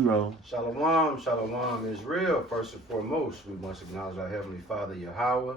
Zero. Shalom, shalom is real. First and foremost, we must acknowledge our Heavenly Father, Yahweh,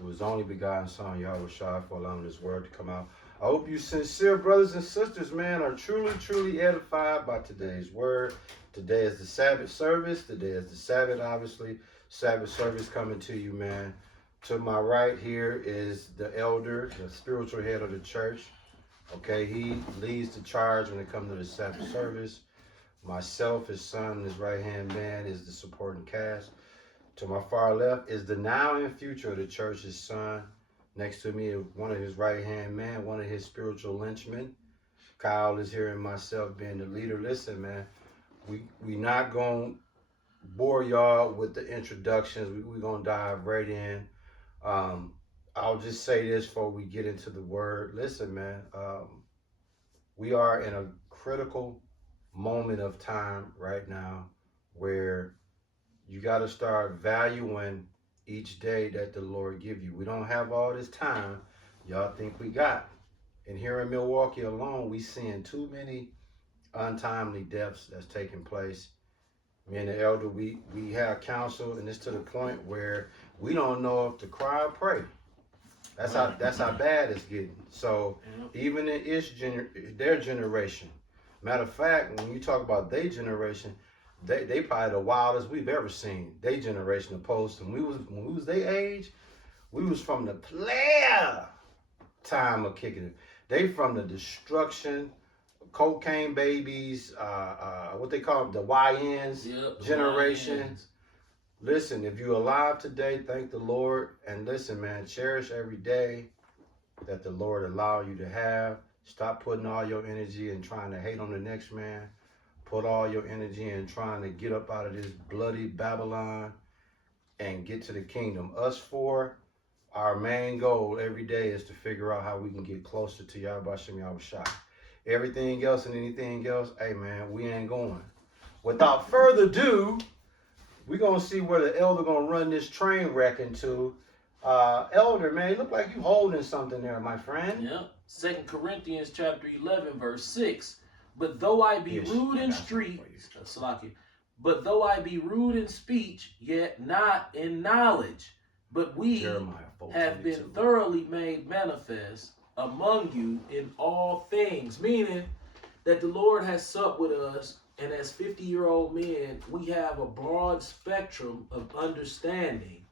who is only begotten Son, Yahweh Shai, for allowing this word to come out. I hope you sincere brothers and sisters, man, are truly edified by today's word. Today is the Sabbath service. Today is the Sabbath, obviously. Sabbath service coming to you, man. To my right here is the elder, the spiritual head of the church. Okay, he leads the charge when it comes to the Sabbath service. Myself, his son, his right-hand man is the supporting cast. To my far left is the now and future of the church, his son. Next to me is one of his right-hand man, one of his spiritual lynchmen. Kyle is here and myself being the leader. Listen, man, we not going to bore y'all with the introductions. We're going to dive right in. I'll just say this before we get into the word. Listen, man, we are in a critical moment of time right now where you got to start valuing each day that the Lord give you. We don't have all this time y'all think we got. And here in Milwaukee alone, we seeing too many untimely deaths that's taking place. Me and the elder, we have counsel, and it's to the point where we don't know if to cry or pray. That's how bad it's getting. So even in their generation. Matter of fact, when you talk about their generation, they probably the wildest we've ever seen. Their generation opposed to when we was their age, we was from the player time of kicking it. They from the destruction, cocaine babies, what they call them, the YNs generation. YNs. Listen, if you're alive today, thank the Lord. And listen, man, cherish every day that the Lord allow you to have. Stop putting all your energy and trying to hate on the next man. Put all your energy in trying to get up out of this bloody Babylon and get to the kingdom. Us four, our main goal every day is to figure out how we can get closer to Yahweh Shem Yahweh Shai. Everything else and anything else, hey man, we ain't going. Without further ado, we're going to see where the elder going to run this train wreck into. Elder, man, you look like you holding something there, my friend. Yep. 2 Corinthians chapter 11, verse 6. But though I be rude in but though I be rude in speech, yet not in knowledge, but we have been thoroughly made manifest among you in all things. Meaning that the Lord has supped with us, and as 50-year-old men, we have a broad spectrum of understanding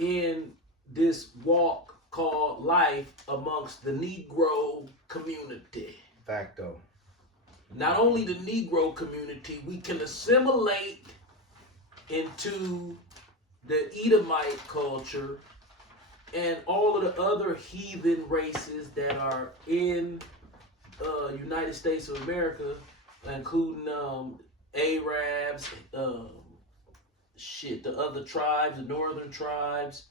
in this walk called life amongst the Negro community. Facto. Not only the Negro community, we can assimilate into the Edomite culture and all of the other heathen races that are in United States of America, including Arabs, the other tribes, the northern tribes,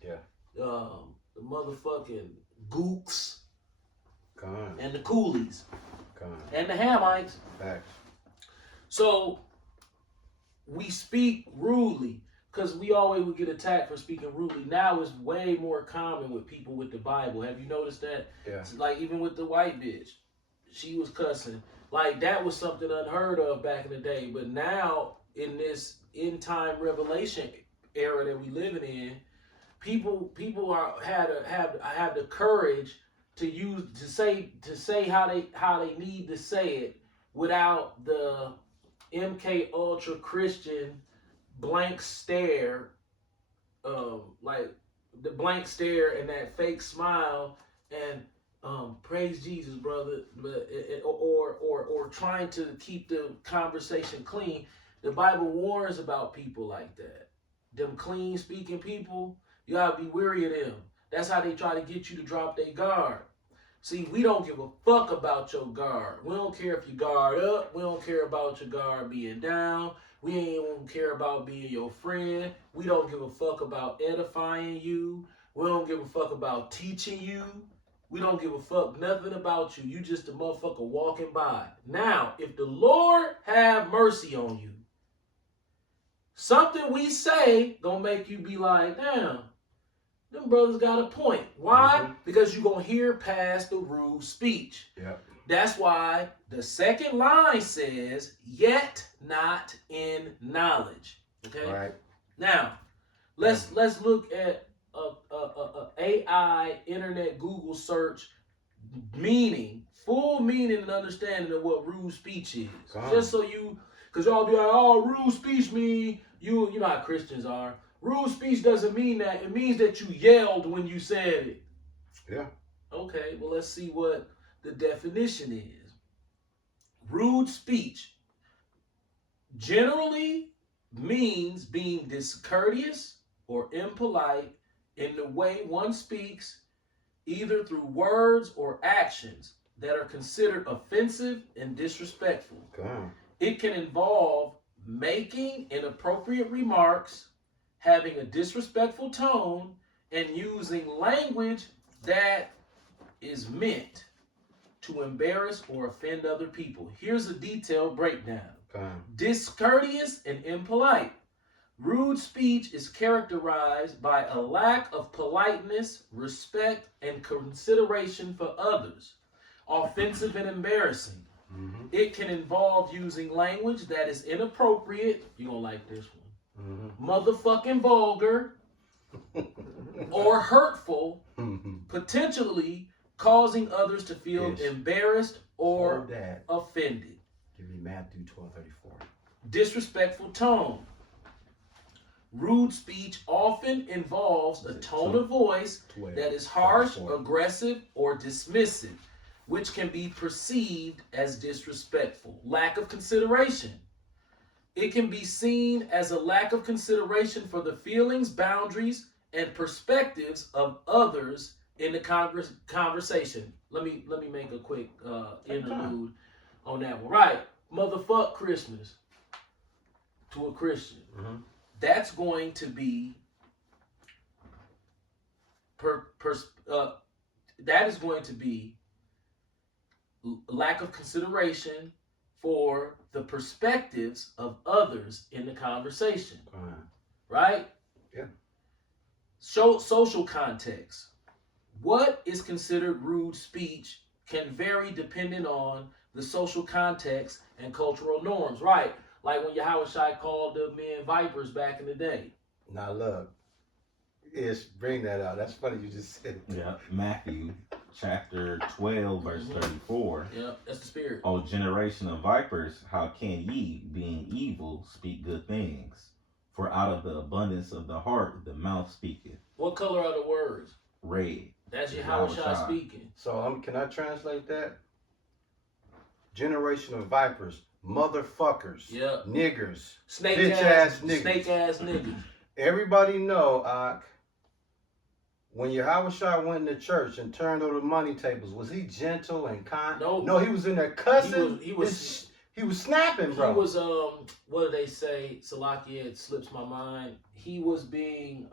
the motherfucking Gooks, and the Coolies, and the Hamites. Facts. So we speak rudely because we always would get attacked for speaking rudely. Now it's way more common with people with the Bible. Have you noticed that? Yeah. Like even with the white bitch, she was cussing. Like that was something unheard of back in the day. But now in this end time revelation era that we living in, people have the courage to say how they need to say it without the MK Ultra Christian blank stare, like the blank stare and that fake smile and praise Jesus, brother, but or trying to keep the conversation clean. The Bible warns about people like that. Them clean speaking people, you gotta be weary of them. That's how they try to get you to drop their guard. See, we don't give a fuck about your guard. We don't care if you guard up. We don't care about your guard being down. We ain't even care about being your friend. We don't give a fuck about edifying you. We don't give a fuck about teaching you. We don't give a fuck nothing about you. You just a motherfucker walking by. Now, if the Lord have mercy on you, something we say gonna make you be like, damn, them brothers got a point. Why? Because you're going to hear past the rude speech. Yep. That's why the second line says, "Yet not in knowledge." Okay. Right. Now, let's look at a AI internet Google search meaning, full meaning and understanding of what rude speech is. Just so you, because y'all be like, oh, rude speech mean you know how Christians are. Rude speech doesn't mean that. It means that you yelled when you said it. Yeah. Okay, well, let's see what the definition is. Rude speech generally means being discourteous or impolite in the way one speaks, either through words or actions that are considered offensive and disrespectful. God. It can involve making inappropriate remarks, having a disrespectful tone, and using language that is meant to embarrass or offend other people. Here's a detailed breakdown. God. Discourteous and impolite. Rude speech is characterized by a lack of politeness, respect, and consideration for others. Offensive and embarrassing. Mm-hmm. It can involve using language that is inappropriate. You're going to like this one. Mm-hmm. Motherfucking vulgar or hurtful, potentially causing others to feel embarrassed or offended. Give me Matthew 12:34. Disrespectful tone. Rude speech often involves a tone of voice that is harsh, aggressive, or dismissive, which can be perceived as disrespectful. Lack of consideration. It can be seen as a lack of consideration for the feelings, boundaries, and perspectives of others in the conversation. Let me make a quick interlude on that one. Right, motherfuck Christmas to a Christian. Mm-hmm. That's going to be that is going to be lack of consideration for the perspectives of others in the conversation. Right? Yeah. Social context. What is considered rude speech can vary depending on the social context and cultural norms. Right? Like when Yahushua called the men vipers back in the day. Now look, bring that out. That's funny you just said. Yeah, Matthew chapter 12, verse 34. Yeah, that's the spirit. O generation of vipers, how can ye, being evil, speak good things? For out of the abundance of the heart, the mouth speaketh. What color are the words? Red. That's Yahushua speaking. So can I translate that? Generation of vipers. Motherfuckers, niggers, snake ass niggas. Everybody know, when Yahushua went into church and turned over the money tables, was he gentle and kind? No, he was in there cussing. He was snapping, bro. He was what do they say? Salakia, it slips my mind. He was being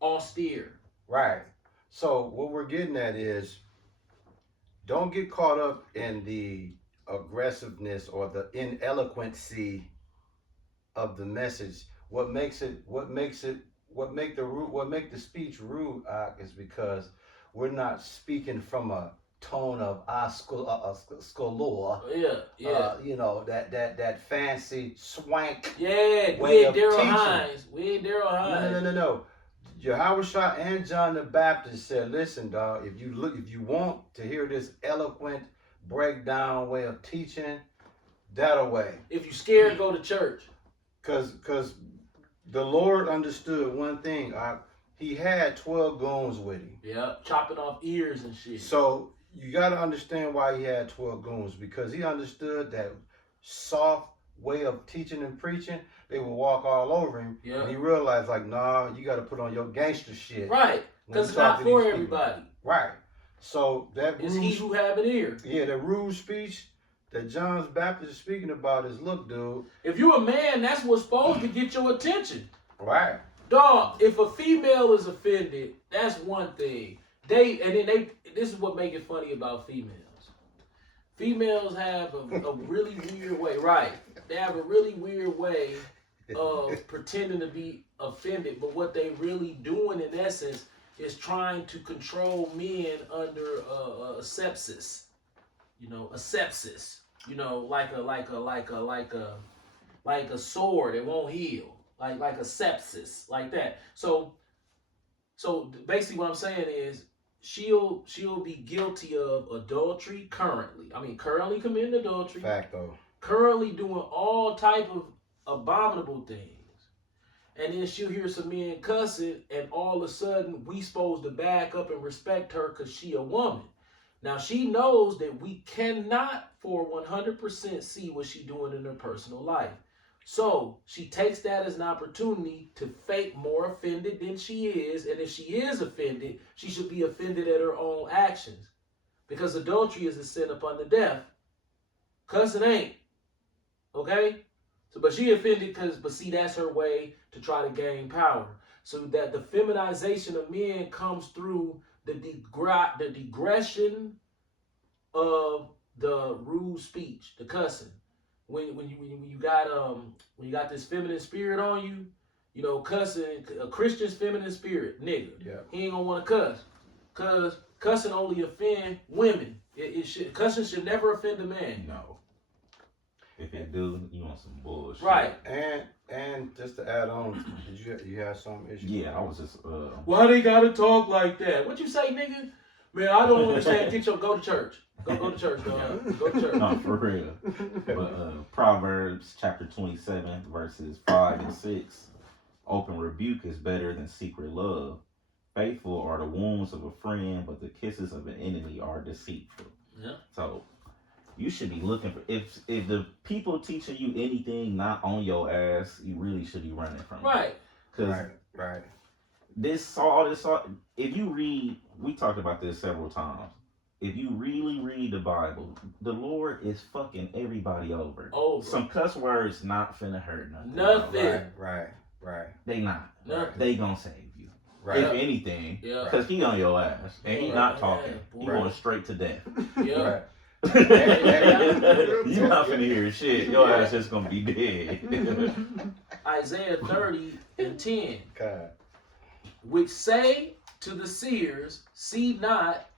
austere. Right. So what we're getting at is, don't get caught up in the aggressiveness or the ineloquency of the message. What makes the speech rude is because we're not speaking from a tone of scholar. You know, that fancy swank. Yeah, way of Daryl teaching. Hines. We ain't Daryl Hines. No. Yahushua and John the Baptist said, "Listen, dog. If you want to hear this eloquent breakdown way of teaching, that away. If you scared, go to church. Cause the Lord understood one thing. He had 12 goons with him. Yeah, chopping off ears and shit. So you got to understand why he had 12 goons, because he understood that soft way of teaching and preaching, they would walk all over him. Yeah. And he realized, like, nah, you got to put on your gangster shit. Right, because it's not for everybody. Right. So it's he who have an ear. Yeah, the rude speech that John Baptist is speaking about is, look, dude. If you're a man, that's what's supposed to get your attention. Right. Dog, if a female is offended, that's one thing. This is what make it funny about females. Females have a really weird way, right? They have a really weird way of pretending to be offended, but what they really doing in essence is trying to control men under sepsis. a sepsis, like a sore that won't heal, like a sepsis, like that. So basically, what I'm saying is she'll be guilty of adultery currently. I mean, currently committing adultery, Fact though. currently doing all type of abominable things. And then she'll hear some men cussing, and all of a sudden we supposed to back up and respect her because she a woman. Now she knows that we cannot for 100% see what she doing in her personal life. So she takes that as an opportunity to fake more offended than she is. And if she is offended, she should be offended at her own actions. Because adultery is a sin upon the death. Cussing ain't. Okay? So, but she offended but see, that's her way to try to gain power. So that the feminization of men comes through the digression of the rude speech, the cussing. When you got this feminine spirit on you, cussing, a Christian's feminine spirit, nigga. Yeah. He ain't gonna want to cuss, cause cussing only offend women. Cussing should never offend a man. No. If it do, you want some bullshit. Right. And just to add on, did you have some issues? Yeah, I was just Why they gotta talk like that? What you say, nigga? Man, I don't understand. Go to church. Go to church, dog. Go to church. No, for real. But Proverbs chapter 27, verses 5 and 6. Open rebuke is better than secret love. Faithful are the wounds of a friend, but the kisses of an enemy are deceitful. Yeah. So you should be looking for, if the people teaching you anything not on your ass, you really should be running from it. Right. Because Right. if you read, we talked about this several times. If you really read the Bible, the Lord is fucking everybody over. Some cuss words not finna hurt nothing. Nothing. Right. They not. Nothing. They gonna save you. Right. If anything, Yeah. because he on your ass and he not talking. Yeah, He boy. going straight to death. Yeah. Right. You not finna hear shit. Your ass just gonna be dead. Isaiah 30:10. God. Which say to the seers, see not,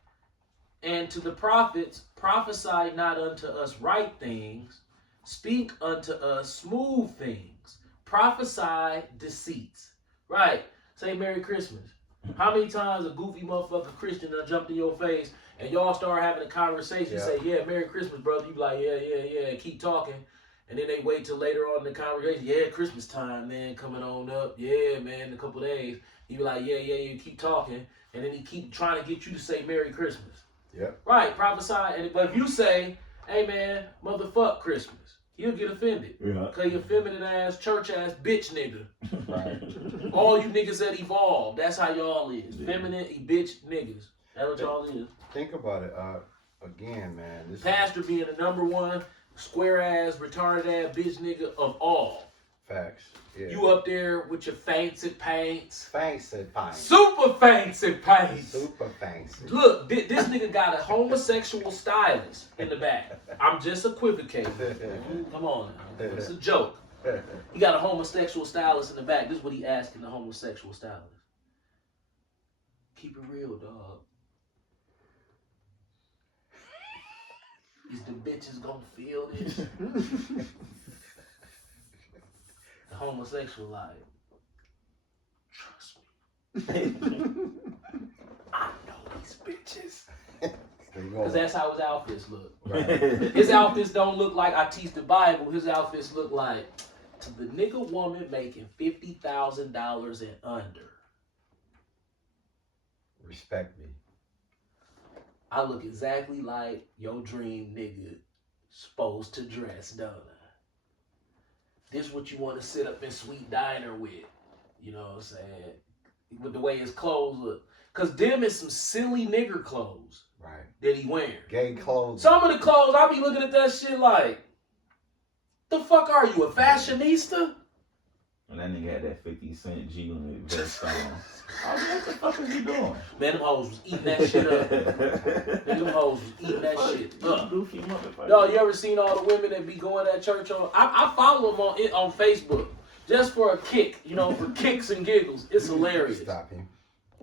and to the prophets, prophesy not unto us right things, speak unto us smooth things, prophesy deceits. Right? Say Merry Christmas. How many times a goofy motherfucker Christian done jumped in your face and y'all start having a conversation, Yeah. say, yeah, Merry Christmas, brother. You be like, yeah, and keep talking. And then they wait till later on in the conversation, yeah, Christmas time, man, coming on up. Yeah, man, in a couple days. He be like, yeah, keep talking. And then he keep trying to get you to say Merry Christmas. Yep. Right, prophesy. But if you say, hey, man, motherfuck Christmas, he'll get offended. Yeah. Because you feminine ass, church ass, bitch nigga. Right. All you niggas that evolved, that's how y'all is. Yeah. Feminine, bitch niggas. That's what y'all is. Think about it. Again, man. This Pastor being the number one square ass, retarded ass, bitch nigga of all. facts. Yeah. You up there with your fancy paints. Fancy paint. Super fancy paints. Super fancy. Look, this nigga got a homosexual stylist in the back. I'm just equivocating. Come on now. It's a joke. He got a homosexual stylist in the back. This is what he asking the homosexual stylist. Keep it real, dog. Is the bitches gonna feel this? The homosexual like, trust me. I know these bitches. Because that's how his outfits look. Right. His outfits don't look like I teach the Bible. His outfits look like to the nigga woman making $50,000 and under. Respect me. I look exactly like your dream nigga supposed to dress, don't I? This what you want to sit up in sweet diner with. You know what I'm saying? With the way his clothes look. Because them is some silly nigger clothes Right. that he wearing. Gay clothes. Some of the clothes, I be looking at that shit like, the fuck are you, a fashionista? And that nigga had that 50 Cent G Unit vest on. I was like, what the fuck is he doing? Man, them hoes was eating that shit up. Man, them hoes was eating that shit up. Goofy motherfucker. Yo, you ever seen all the women that be going to church on? I follow them on Facebook just for a kick, for kicks and giggles. It's hilarious. Stop him.